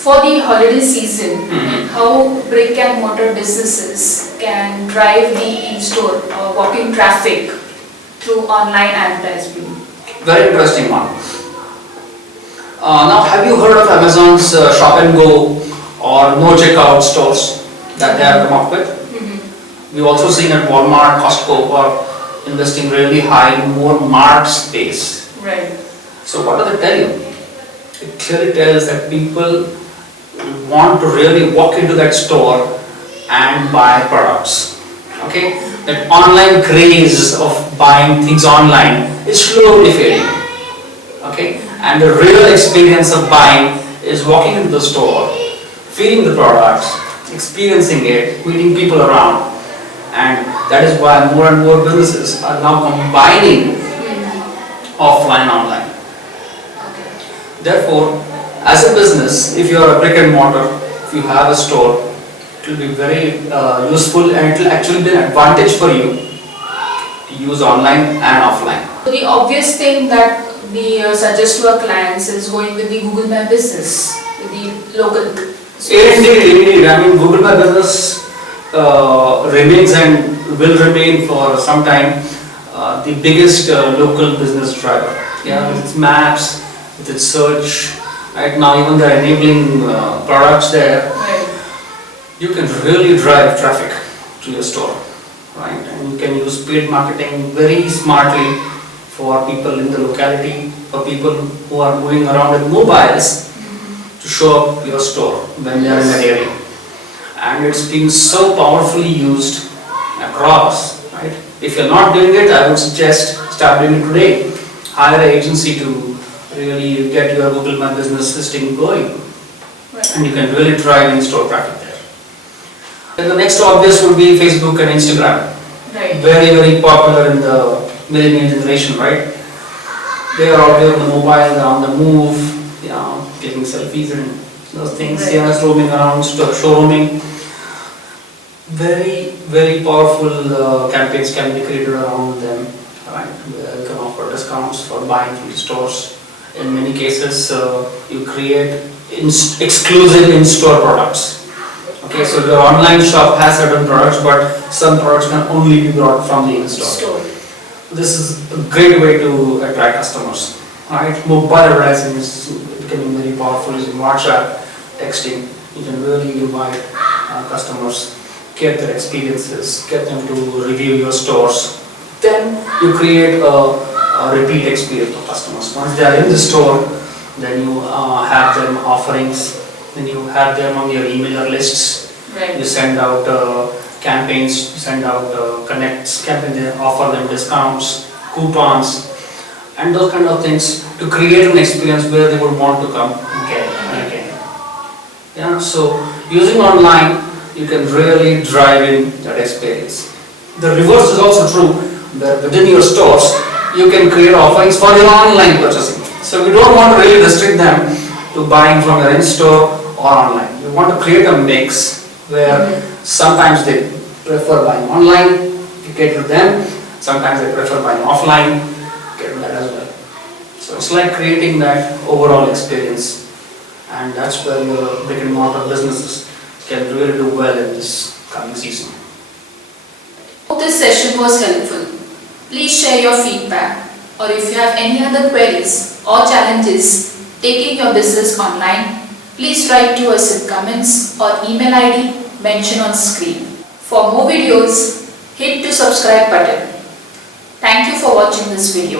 For the holiday season, how brick and mortar businesses can drive the in-store walk-in traffic through online advertising? Very interesting one. Now, have you heard of Amazon's Shop and Go or no checkout stores that they have come up with? We've also seen at Walmart, Costco are investing really high in more mart space. Right. So what does it tell you? It clearly tells that people want to really walk into that store and buy products. Okay? That online craze of buying things online is slowly fading. Okay? And the real experience of buying is walking into the store, feeling the products, experiencing it, meeting people around. And that is why more and more businesses are now combining offline and online. Therefore, as a business, if you are a brick and mortar, if you have a store, it will be very useful and it will actually be an advantage for you to use online and offline. The obvious thing that we suggest to our clients is going with the Google My Business, with the local. Indeed. I mean, Google My Business remains and will remain for some time the biggest local business driver. Yeah, with its maps, with its search. Right now, even they're enabling products there. Right. You can really drive traffic to your store, right? And you can use paid marketing very smartly for people in the locality, for people who are moving around with mobiles to show up your store when they are in that area. And it's been so powerfully used across, right? If you're not doing it, I would suggest start doing it today. Hire an agency to really get your Google My Business listing going. Right. And you can really drive in-store traffic there. And the next obvious would be Facebook and Instagram. Right. Very, very popular in the millennial generation, right? They are out there on the mobile, they're on the move, taking selfies and those things. Right. They are roaming around, showrooming. Very, very powerful campaigns can be created around them, right? Where you can offer discounts for buying from the stores. In many cases, you create exclusive in-store products. Okay, so your online shop has certain products, but some products can only be brought from the in-store. This is a great way to attract customers. Right? Mobile advertising is becoming very powerful using WhatsApp, texting. You can really invite customers, get their experiences, get them to review your stores. Then you create a repeat experience for customers. Once they are in the store, then you have them offerings, then you have them on your email lists. Right. You send out campaigns, you send out connects, campaigns, offer them discounts, coupons, and those kind of things to create an experience where they would want to come again and again. Yeah, so using online, you can really drive in that experience. The reverse is also true, that within your stores, you can create offerings for your online purchasing. So we don't want to really restrict them to buying from your in-store or online. We want to create a mix where sometimes they prefer buying online, you cater to them. Sometimes they prefer buying offline, cater to that as well. So it's like creating that overall experience, and that's where your brick and mortar businesses can really do well in this coming season. Hope this session was helpful. Please share your feedback, or if you have any other queries or challenges taking your business online, please write to us in comments or email ID mentioned on screen. For more videos, hit the subscribe button. Thank you for watching this video.